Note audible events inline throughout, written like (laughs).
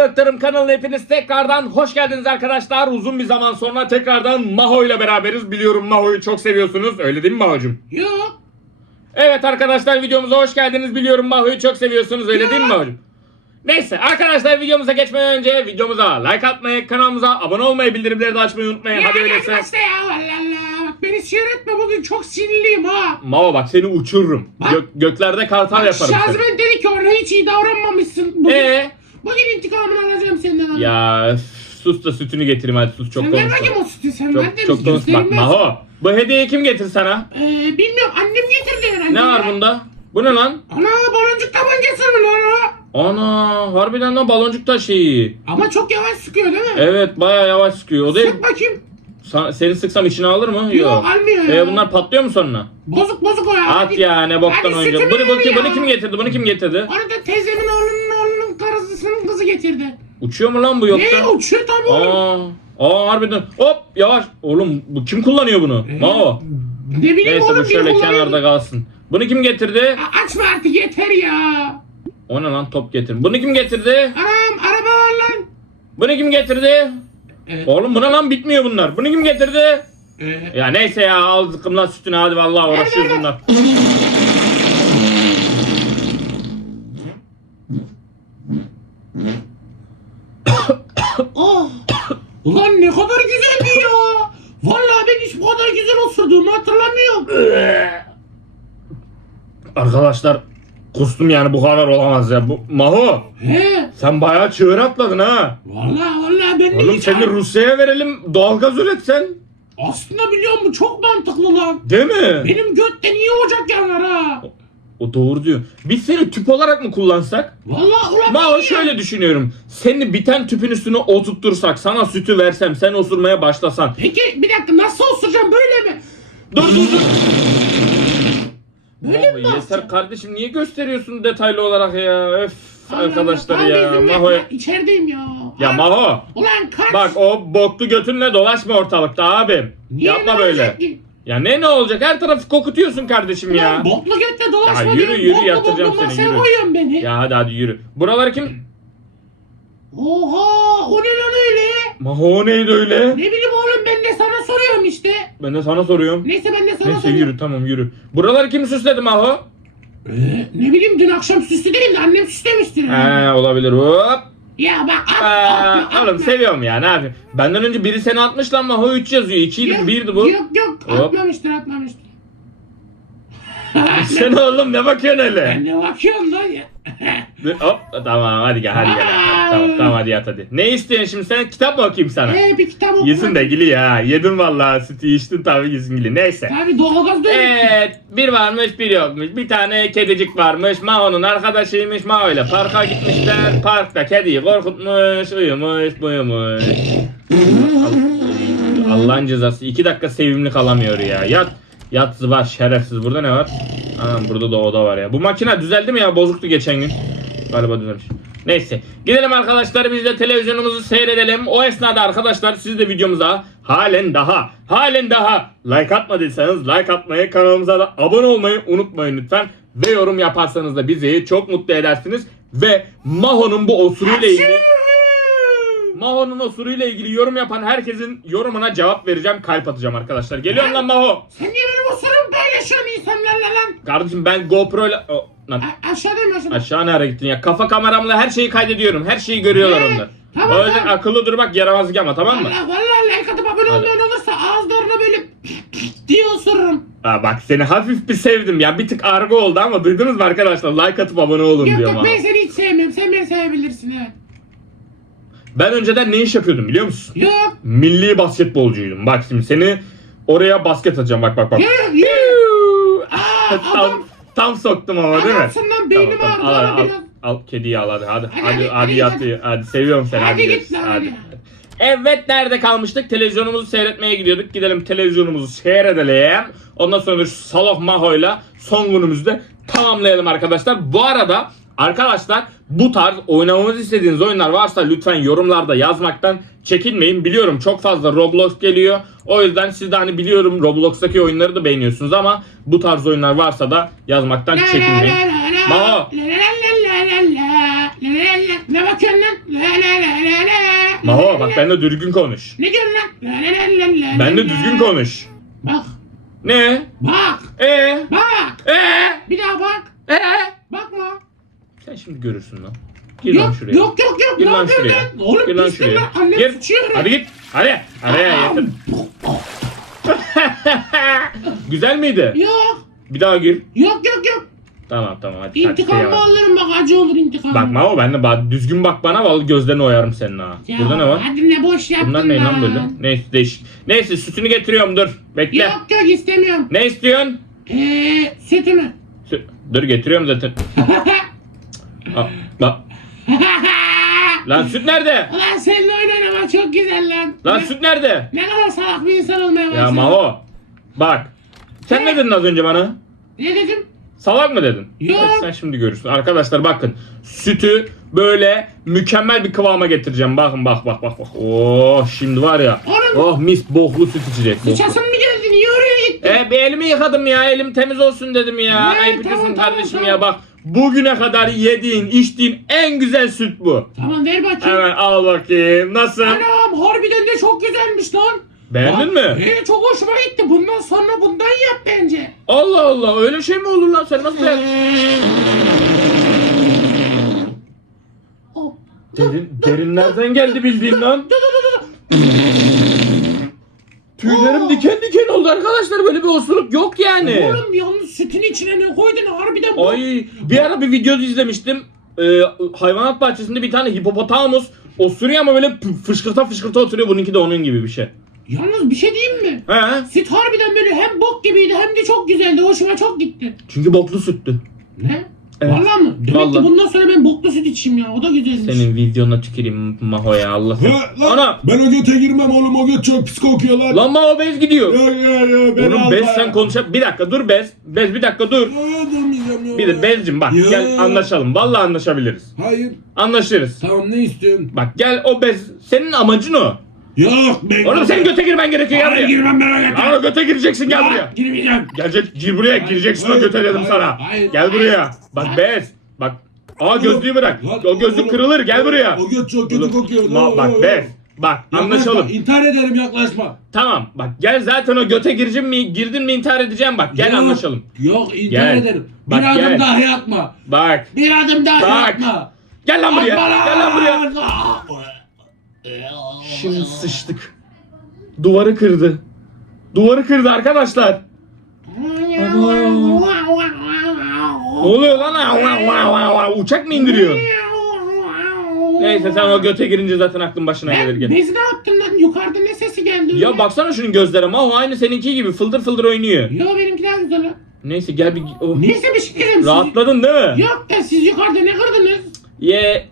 Doktorum kanalına hepiniz tekrardan hoş geldiniz arkadaşlar. Uzun bir zaman sonra tekrardan Maho ile beraberiz. Biliyorum Maho'yu çok seviyorsunuz. Öyle değil mi Maho'cum? Yok. Evet arkadaşlar videomuza hoş geldiniz. Biliyorum Maho'yu çok seviyorsunuz. Öyle değil mi Maho'cum? Neyse arkadaşlar videomuza geçmeden önce videomuza like atmayı, kanalımıza abone olmayı, bildirimleri de açmayı unutmayın. Hadi ya öyleyse. arkadaşlar ya Allah Allah. Bak beni sinir etme bugün çok sinirliyim ha. Maho bak seni uçururum. Gök- göklerde kartal yaparım seni. Şazmen dedi ki orada hiç iyi davranmamışsın. Bugün, Ee? Bugün intikamını alacağım senden. ama. Ya sus da sütünü getireyim hadi sus çok Sen ver konuşma. bakayım o sütü sen ver Çok, de çok konuşma. Maho bu hediyeyi kim getir sana? Ee, bilmiyorum annem getirdi herhalde. Ne var ya. bunda? Bu ne lan? Ana baloncuk tabancası mı lan o? Ana harbiden lan baloncuk taşı. Ama çok yavaş sıkıyor değil mi? Evet baya yavaş sıkıyor. O değil. Sık bakayım. Sa- seni sıksam içine alır mı? Yok, almıyor ya. E bunlar patlıyor mu sonra? Bozuk bozuk o ya. At Hadi. ya ne boktan oyuncak. Bunu, ver bunu, bunu kim getirdi? Bunu kim getirdi? Onu da teyzemin oğlunun karısının kızı getirdi. Uçuyor mu lan bu yoksa? Ne uçuyor tabii oğlum. Aa, aa harbiden. Hop yavaş. Oğlum bu kim kullanıyor bunu? Ee, Mao. Ne bileyim Neyse oğlum bu şöyle kenarda kalsın. Bunu kim getirdi? A- Açma artık yeter ya. O ne lan top getir. Bunu kim getirdi? Anam araba var lan. Bunu kim getirdi? Evet. Oğlum buna lan bitmiyor bunlar. Bunu kim getirdi? Ee, Ya neyse ya al zıkkımla sütünü hadi vallahi uğraşıyoruz bunlar. (laughs) oh. Ulan ne kadar güzeldi ya. Vallahi ben hiç bu kadar güzel osurduğumu hatırlamıyorum. Arkadaşlar kustum yani bu kadar olamaz ya. Bu Maho He. sen bayağı çığır atladın ha. Vallahi vallahi ben de Oğlum hiç... seni Rusya'ya verelim doğalgaz üretsen. Aslında biliyor musun çok mantıklı lan. Değil mi? Benim götte niye ocak yanar ha? O doğru diyor. Biz seni tüp olarak mı kullansak? Vallahi ulan Maho ben- şöyle düşünüyorum. Seni biten tüpün üstüne oturttursak, sana sütü versem, sen osurmaya başlasan. Peki bir dakika nasıl osuracağım böyle mi? Dur dur dur. Böyle mi yeter basacağım? kardeşim niye gösteriyorsun detaylı olarak ya? Öf Allah arkadaşlar Allah, ya. Maho. İçerideyim ya. Ya Abi, Maho. Ulan kaç. Bak o boklu götünle dolaşma ortalıkta abim. Niye Yapma ne böyle. olacak ki? Ya ne ne olacak? Her tarafı kokutuyorsun kardeşim ya. Ulan boklu götle dolaşma Ya yürü, diyorum, yürü, boklu yatıracağım boklu seni, masaya yürü. koyuyorsun beni. Ya hadi hadi yürü. Buralar kim? Oha o ne lan öyle? Maho o neydi öyle? Ne bileyim oğlum ben de sana soruyorum işte. Ben de sana soruyorum. Neyse ben de sana Neyse soruyorum. yürü tamam yürü. Buraları kim süsledi Maho? Ee, ne bileyim dün akşam süslü değil de annem süslemiştir. He olabilir. Hop. Ya bak at, Aa, atma, oğlum atma. seviyorum ya ne yapayım. Benden önce biri seni atmış lan Maho 3 yazıyor. 2 idi Yok, 1'di bu. Yok yok Hop. atmamıştır atmamıştır. (laughs) Sen oğlum ne bakıyorsun öyle? ben de bakıyorum lan ya. (laughs) Hop tamam hadi gel hadi gel. Tamam tamam hadi yat hadi. Ne istiyorsun şimdi sen? Kitap mı okuyayım sana? Ee, bir kitap okumak. Yesin de gili ya. Yedin vallahi sütü içtin tabii yesin gili. Neyse. Tabii doğalgaz da. Evet bir varmış bir yokmuş. Bir tane kedicik varmış. Maho'nun arkadaşıymış. Maho ile parka gitmişler. Parkta kediyi korkutmuş. Uyumuş buyumuş. (laughs) Allah'ın cezası. iki dakika sevimli kalamıyor ya. Yat. Yat zıvar şerefsiz. Burada ne var? Aa, burada da oda var ya. Bu makine düzeldi mi ya? Bozuktu geçen gün. Galiba düzelmiş. Neyse. Gidelim arkadaşlar biz de televizyonumuzu seyredelim. O esnada arkadaşlar siz de videomuza halen daha halen daha like atmadıysanız like atmayı kanalımıza da abone olmayı unutmayın lütfen. Ve yorum yaparsanız da bizi çok mutlu edersiniz. Ve Maho'nun bu osuruyla ilgili Maho'nun osuruyla ilgili yorum yapan herkesin yorumuna cevap vereceğim. Kalp atacağım arkadaşlar. Geliyorum lan Maho. Sen niye benim osurumu paylaşıyorsun insanlarla lan? Kardeşim ben GoPro ile... O, lan A- aşağıdayım aşağıda. aşağı nereye gittin ya? Kafa kameramla her şeyi kaydediyorum. Her şeyi görüyorlar onlar. tamam, o yüzden tamam. akıllı durmak yaramazlık ama tamam mı? Valla valla like atıp abone Hadi. olmayan olursa ağızlarına böyle (laughs) diye osururum. Aa, bak seni hafif bir sevdim ya. Bir tık argo oldu ama duydunuz mu arkadaşlar? Like atıp abone olun Yok diyor yok bana. ben seni hiç sevmiyorum. Sen beni sevebilirsin evet. Ben önceden ne iş yapıyordum biliyor musun? Yok. Milli basketbolcuydum. Bak şimdi seni oraya basket atacağım bak bak bak. Yok. Aa (laughs) tam, adam. tam soktum ama değil mi? Adamsın lan beynim Tamam, ağrıdı tamam. Al, lan al, biraz. al, kediyi al hadi hadi Hadi, hadi hadi, hadi, hadi, yat hadi. uyu. hadi seviyorum seni hadi, Hadi git lan, hadi. Evet nerede kalmıştık? Televizyonumuzu seyretmeye gidiyorduk. Gidelim televizyonumuzu seyredelim. Ondan sonra şu Salih Maho'yla son günümüzü de tamamlayalım arkadaşlar. Bu arada arkadaşlar bu tarz oynamamızı istediğiniz oyunlar varsa lütfen yorumlarda yazmaktan çekinmeyin. Biliyorum çok fazla Roblox geliyor. O yüzden siz de hani biliyorum Roblox'taki oyunları da beğeniyorsunuz ama bu tarz oyunlar varsa da yazmaktan çekinmeyin. la. Ne bakıyorsun lan? La la Maho bak benimle düzgün konuş. Ne diyorsun lan? La la la la la Benimle la. düzgün konuş. Bak. Ne? Bak. E? Bak. E? Bir daha bak. E? Bakma. Sen şimdi görürsün lan. Gir lan şuraya. yok yok yok. Gir lan şuraya. Oğlum Gir lan şuraya. Gir. Hadi git. Hadi. Araya yatır. (laughs) Güzel miydi? Yok. Bir daha gir. Yok yok yok. Tamam tamam hadi. İntikamımı hadi, alırım bak acı olur intikam. Bak Mao ben de bak, düzgün bak bana vallahi gözlerini oyarım senin ha. Ya, Burada ne var? Hadi ne boş yaptın Bunlar ne lan. böyle? Neyse değişik. Neyse sütünü getiriyorum dur. Bekle. Yok yok istemiyorum. Ne istiyorsun? Eee sütümü. Sü- dur getiriyorum zaten. (laughs) Bak. (laughs) Lan süt nerede? Ulan seninle oynamak çok güzel lan. Lan ne, süt nerede? ne kadar salak bir insan olmaya başladın. Ya Maho. Bak. Sen ne dedin az önce bana? Ne dedim? Salak mı dedin? Yok. Evet, sen şimdi görürsün. Arkadaşlar bakın. Sütü böyle mükemmel bir kıvama getireceğim. Bakın bak bak bak bak. Oh şimdi var ya. Oğlum. Oh mis boklu süt içecek. Sıçasın mı geldi? Niye oraya gittin? E bir elimi yıkadım ya. Elim temiz olsun dedim ya. Ne, Ayıp tamam, tamam, kardeşim tamam. ya bak. Bugüne kadar yediğin, içtiğin en güzel süt bu. Tamam ver bakayım. Hemen al bakayım. Nasıl? Anam harbiden de çok güzelmiş lan. Beğendin mi? He çok hoşuma gitti. Bundan sonra bundan yap bence. Allah Allah öyle şey mi olur lan? Sen nasıl beğendin? Derin, derinlerden geldi bildiğin lan. Dur dur dur dur. Tüylerim diken diken oldu arkadaşlar. Böyle bir osuruk yok yani. Oğlum yalnız sütün içine ne koydun harbiden bu. Ay bir ara bir video izlemiştim. Ee, hayvanat bahçesinde bir tane hipopotamus osuruyor ama böyle fışkırta fışkırta oturuyor. Bununki de onun gibi bir şey. Yalnız bir şey diyeyim mi? He? Süt harbiden böyle hem bok gibiydi hem de çok güzeldi. Hoşuma çok gitti. Çünkü boklu süttü. Ne? Evet. Vallahi mı? Demek Vallahi. ki bundan sonra ben boklu süt içeyim ya. O da güzelmiş. Senin videona tüküreyim Maho ya Allah. Ya, lan, Ana! Ben o göte girmem oğlum o göt çok pis kokuyor lan. Lan Maho bez gidiyor. Ya ya ya ben Oğlum bez ya. sen konuşa... Bir dakika dur bez. Bez bir dakika dur. Ya, durmayacağım ya. Bir de bezcim bak Ya. gel anlaşalım. Vallahi anlaşabiliriz. Hayır. Anlaşırız. Tamam ne istiyorsun? Bak gel o bez. Senin amacın o. Yok ben. Oğlum senin göte girmen gerekiyor. Gel Hayır buraya. girmem merak etme. Aa göte gireceksin gel Ya, buraya. Girmeyeceğim. Gelecek gir buraya gireceksin o hayır, göte dedim hayır, sana. hayır, Gel buraya. Bak bez. Bak. Aa gözlüğü bırak. Lan, O gözlük oğlum, kırılır gel buraya. O göt çok kötü kokuyor. Ma- bak bez. Bak Yaklaşma, anlaşalım. İntihar ederim yaklaşma. Tamam bak gel zaten o göte gireceğim mi girdin mi intihar edeceğim bak gel Yok, Yok intihar Gel. ederim. Bir Bak, adım gel. dahi atma. Bak Bir adım dahi Bak. atma. gel lan buraya Atma gel lan buraya. Şimdi sıçtık. Duvarı kırdı. Duvarı kırdı arkadaşlar. Ne oluyor lan? Uçak mı indiriyor? Neyse sen o göte girince zaten aklın başına gelir Ben gel. biz ne yaptın lan? Yukarıda ne sesi geldi? Ya baksana şunun gözlere. Maho aynı seninki gibi fıldır fıldır oynuyor. Yo benimki daha güzel. Neyse gel bir... Oh. Neyse bir şey. Rahatladın değil mi? Yok da siz yukarıda ne kırdınız? Ye.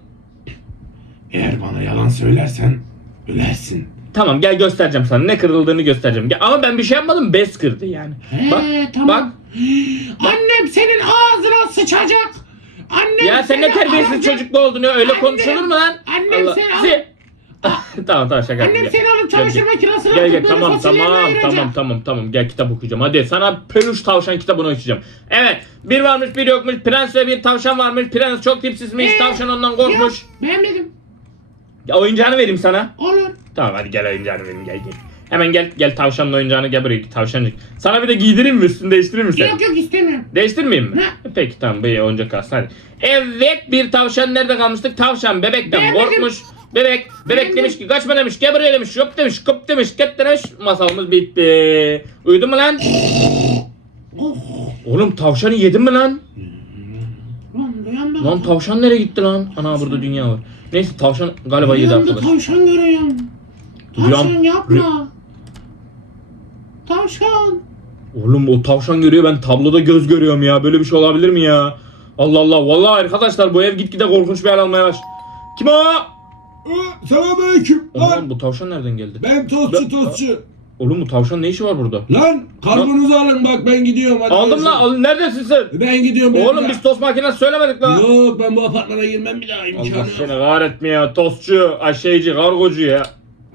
Eğer bana yalan söylersen ölersin. Tamam gel göstereceğim sana. Ne kırıldığını göstereceğim. Gel. Ama ben bir şey yapmadım. Bez kırdı yani. He Bak, tamam. bak. Annem senin ağzına sıçacak. Annem Ya sen ne seni terbiyesiz alacak. çocuklu oldun ya. Öyle Anne, konuşulur mu lan? annem seni al- Si- tamam tamam şaka. Annem Gel. seni alıp çamaşır gel. makinesine Gel gel atıp böyle tamam tamam ayıracak. tamam tamam tamam gel kitap okuyacağım hadi sana peluş tavşan kitabını okuyacağım. Evet bir varmış bir yokmuş prens ve bir tavşan varmış prens çok tipsizmiş Ee, tavşan ondan Yok korkmuş. beğenmedim. Ya, oyuncağını vereyim sana. Olur. Tamam hadi gel oyuncağını vereyim gel gel. Hemen gel gel tavşanın oyuncağını gel buraya tavşancık. Sana bir de giydireyim mi üstünü değiştireyim mi sen? Yok yok istemiyorum. Değiştirmeyeyim mi? Ne? Peki tamam bu iyi oyuncak kalsın hadi. Evet bir tavşan nerede kalmıştık? Tavşan bebekten Beğenmedim. korkmuş. Bebek, bebek demiş ki kaçma demiş, gel buraya demiş, yok demiş, kıp demiş, ket demiş, masalımız bitti. Uyudun mu lan? Oğlum tavşanı yedin mi lan? Lan. Lan tavşan nereye gitti lan? Ana burada dünya var. Neyse tavşan galiba yedi Rüyamda arkadaş. tavşan görüyorum. Rüyam- Tavşan yapma. Tavşan. Oğlum o tavşan görüyor ben tabloda göz görüyorum ya. Böyle bir şey olabilir mi ya? Allah Allah. Vallahi arkadaşlar bu ev gitgide korkunç bir hal almaya baş. Kim o? Selamünaleyküm. Oğlum Lan bu tavşan nereden geldi? ben tostçu tostçu. Oğlum bu tavşan ne işi var burada? Lan kargonuzu alın bak ben gidiyorum hadi. Aldım lan. al- Neredesin sen? Ben gidiyorum. ben Oğlum bir biz tost makinesi söylemedik lan. Yok ben bu apartmana girmem bir daha Allah imkanı yok. seni kahretme ya. Tostçu, aşeyci, kargocu ya.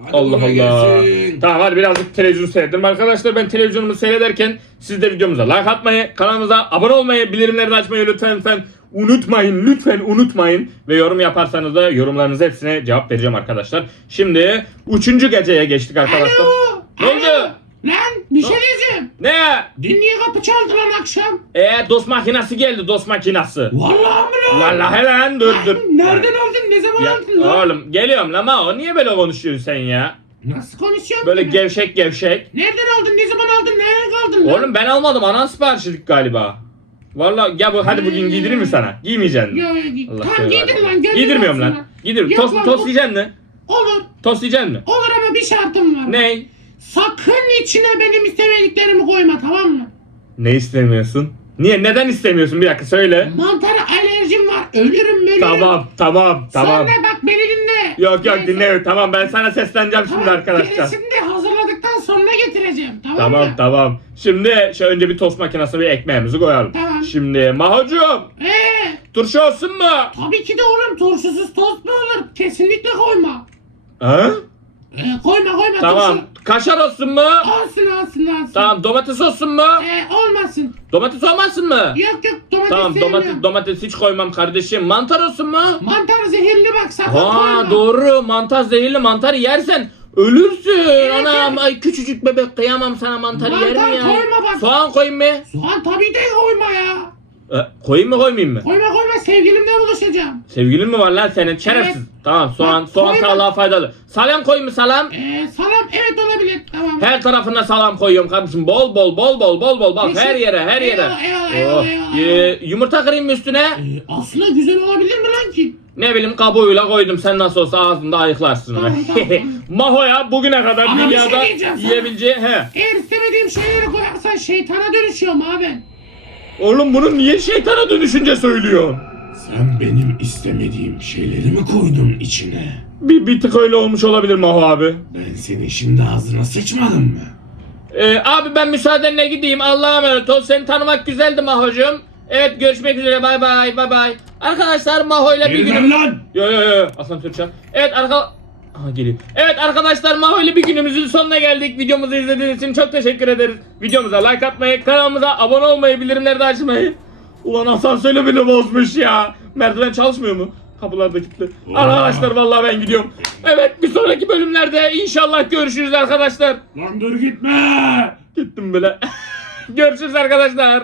Hadi Allah kolay Allah. gelsin. Tamam hadi birazcık televizyon seyredelim. Arkadaşlar ben televizyonumu seyrederken siz de videomuza like atmayı, kanalımıza abone olmayı, bildirimleri de açmayı lütfen lütfen unutmayın. Lütfen unutmayın. Ve yorum yaparsanız da yorumlarınız hepsine cevap vereceğim arkadaşlar. Şimdi üçüncü geceye geçtik arkadaşlar. Ne oldu? Lan bir şey diyeceğim. Ne? Dün niye kapı çaldı lan akşam? Ee dost makinası geldi dost makinası. Vallahi mi lan? Vallahi lan dur dur. Nereden aldın? Ne zaman Ya, aldın lan? oğlum geliyorum lan o niye böyle konuşuyorsun sen ya? Nasıl konuşuyorsun? Böyle ki? gevşek gevşek. Nereden aldın? Ne zaman aldın? Nereden kaldın lan? Oğlum ben almadım anan siparişilik galiba. Vallahi gel bu hadi bugün giydireyim mi sana? Giymeyeceksin gi- Allah tamam seni giydir lan. gönlüm Giydirmiyorum lan. Giydir. Yok Tost, lan, tost bu- yiyeceksin mi? Olur. Tost yiyeceksin mi? Olur ama bir şartım var. Ne? Sakın içine benim istemediklerimi koyma tamam mı? Ne istemiyorsun? Niye? Neden istemiyorsun? Bir dakika söyle. Mantara alerjim var. Ölürüm ölürüm. Tamam, tamam, tamam. Sonra bak beni dinle. Yok yok Neyse. dinle. Tamam ben sana sesleneceğim şimdi Tamam, arkadaşlar. Gerisini de hazırladıktan sonra getireceğim. Tamam, Tamam mı? tamam. Şimdi şu önce bir tost makinesine bir ekmeğimizi koyalım. Tamam. Şimdi Mahocuğum Ee, turşu olsun mu? tabii ki de oğlum turşusuz tost mu olur? Kesinlikle koyma. Ha? Ee, koyma koyma Tamam. Kaşar olsun mu? turşu. Olsun olsun olsun. Tamam domates olsun mu? Ee, olmasın. Domates olmasın mı? Yok yok domates Tamam sevmiyorum. domates domates hiç koymam kardeşim. Mantar olsun mu? Mantar zehirli bak sakın Ha koyma. doğru mantar zehirli mantar yersen ölürsün. Anam evet. ay küçücük bebek kıyamam sana mantarı Mantar yerim ya. koyma bak. Soğan koyayım mı? Soğan tabii de koyma ya. E, koyayım mı koymayayım mı? Koyma koyma sevgilimle buluşacağım. Sevgilin mi var lan senin şerefsiz? Tamam soğan Bak, soğan koyma. sağlığa faydalı. Salam koyayım mı salam? Ee, salam evet olabilir tamam. Her tarafına salam koyuyorum kardeşim. Bol bol bol bol bol bol bak her yere her yere. Eyvallah, eyvallah, eyvallah, Oh, eyvallah. e, yumurta kırayım mı üstüne? Ee, aslında güzel olabilir mi lan ki? Ne bileyim kabuğuyla koydum. Sen nasıl olsa ağzında ayıklarsın. Tamam, (laughs) tamam. Mahoya bugüne kadar Ama bir şey dünyada diyeceğim sana. yiyebileceği... He. Eğer istemediğim şeyleri koyarsan şeytana dönüşüyorum abi. Oğlum bunu niye şeytana dönüşünce söylüyorsun? Sen benim istemediğim şeyleri mi koydun içine? Bir, bir tık öyle olmuş olabilir Maho abi. Ben senin şimdi ağzına sıçmadım mı? Ee, abi ben müsaadenle gideyim. Allah'a emanet ol. Seni tanımak güzeldi Maho'cum. Evet görüşmek üzere. Bay bay bay bay. Arkadaşlar Maho ile bir Gelmem günüm... lan! Yo yo yo. Aslan Türkçen. Evet arka... Aha geliyor. Evet arkadaşlar Maho ile bir günümüzün sonuna geldik. Videomuzu izlediğiniz için çok teşekkür ederiz. Videomuza like atmayı, kanalımıza abone olmayı, bildirimleri de açmayı. Ulan asansörü bile bozmuş ya. Merdiven çalışmıyor mu? Kapılar da kilitli. Arkadaşlar vallahi ben gidiyorum. Evet bir sonraki bölümlerde inşallah görüşürüz arkadaşlar. Lan dur gitme! Gittim bile. (laughs) görüşürüz arkadaşlar.